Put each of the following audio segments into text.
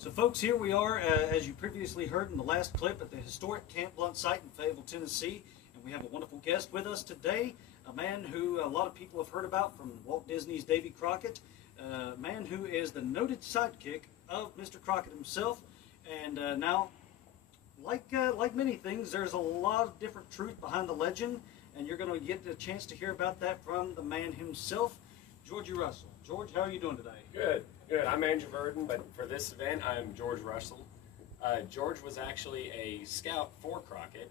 So folks, here we are, as you previously heard in the last clip, at the historic Camp Blount site in Fayetteville, Tennessee. And we have a wonderful guest with us today, a man who a lot of people have heard about from Walt Disney's David Crockett, a man who is the noted sidekick of Mr. Crockett himself. And now, like many things, there's a lot of different truth behind the legend, and you're going to get a chance to hear about that from the man himself, Georgie Russell. George, how are you doing today? Good. I'm Andrew Verdon, but for this event, I'm George Russell. George was actually a scout for Crockett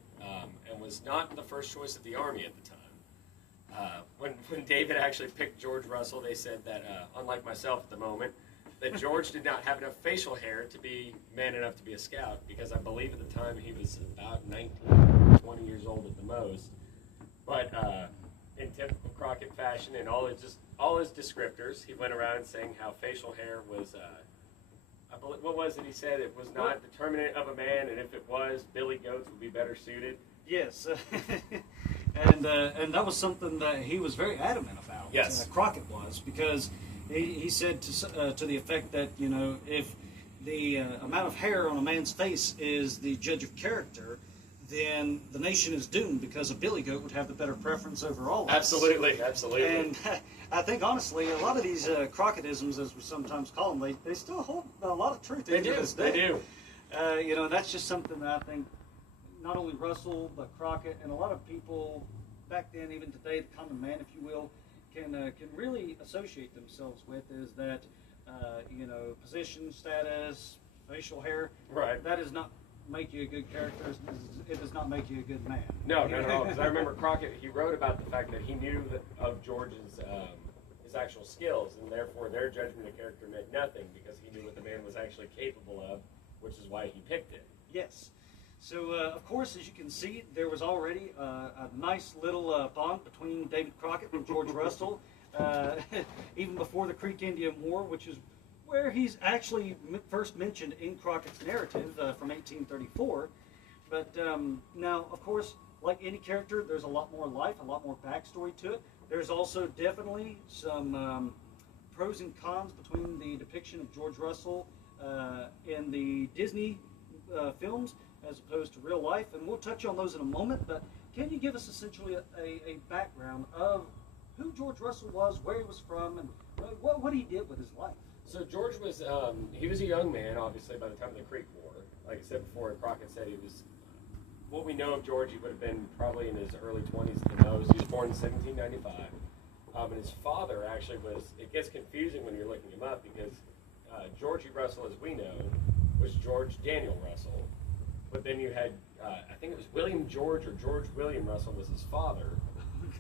and was not the first choice of the Army at the time. When David actually picked George Russell, they said that, unlike myself at the moment, that George did not have enough facial hair to be man enough to be a scout, because I believe at the time he was about 19, 20 years old at the most. But in typical Crockett fashion, and all his descriptors, he went around saying how facial hair was, I believe, what was it he said? It was not determinant of a man, and if it was, Billy Goats would be better suited. Yes, and that was something that he was very adamant about. Yes, Crockett was, because he said to the effect that, you know, if the amount of hair on a man's face is the judge of character, then the nation is doomed, because a billy goat would have the better preference over all of us. Absolutely, absolutely. And I think, honestly, a lot of these Crocketisms, as we sometimes call them, they still hold a lot of truth in this day. They do. You know, that's just something that I think not only Russell, but Crockett, and a lot of people back then, even today, the common man, if you will, can really associate themselves with, is that, you know, position, status, facial hair. Right. That does not make you a good character. It does not make you a good man. No, because I remember Crockett, he wrote about the fact that he knew of George's his actual skills, and therefore their judgment of character meant nothing, because he knew what the man was actually capable of, which is why he picked it. Yes. So, of course, as you can see, there was already a nice little bond between David Crockett and George Russell, even before the Creek Indian War, which is where he's actually first mentioned in Crockett's narrative from 1834. But now, of course, like any character, there's a lot more life, a lot more backstory to it. There's also definitely some pros and cons between the depiction of George Russell in the Disney films as opposed to real life, and we'll touch on those in a moment. But can you give us essentially a background of who George Russell was, where he was from, and what he did with his life? So George was, he was a young man, obviously, by the time of the Creek War. Like I said before, Crockett said he was, what we know of George, he would have been probably in his early 20s at the most. He was born in 1795. And his father actually was, it gets confusing when you're looking him up, because Georgie Russell, as we know, was George Daniel Russell. But then you had, I think it was William George, or George William Russell was his father,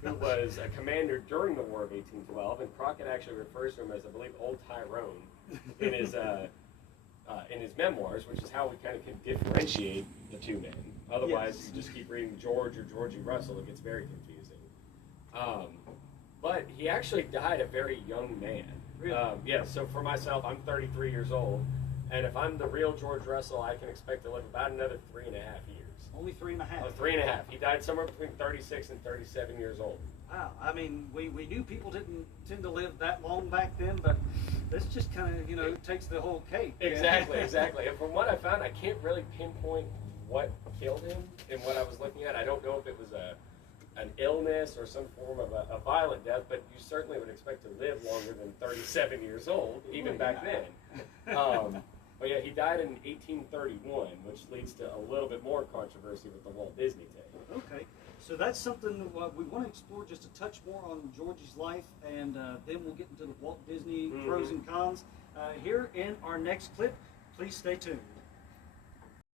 who was a commander during the War of 1812, and Crockett actually refers to him as, I believe, Old Tyrone in his memoirs, which is how we kind of can differentiate the two men. Otherwise, yes, you just keep reading George or Georgie Russell, it gets very confusing. But he actually died a very young man. Really? Yeah, so for myself, I'm 33 years old, and if I'm the real George Russell, I can expect to live about another 3.5 years. Only 3.5? Oh, 3.5. He died somewhere between 36 and 37 years old. Wow. I mean, we knew people didn't tend to live that long back then, but this just kind of, you know, takes the whole cake. Exactly, exactly. And from what I found, I can't really pinpoint what killed him and what I was looking at. I don't know if it was an illness or some form of a violent death, but you certainly would expect to live longer than 37 years old, even back then. But yeah, he died in 1831, which leads to a little bit more controversy with the Walt Disney take. Okay, so that's something we want to explore, just a touch more on George's life, and then we'll get into the Walt Disney pros and cons here in our next clip. Please stay tuned.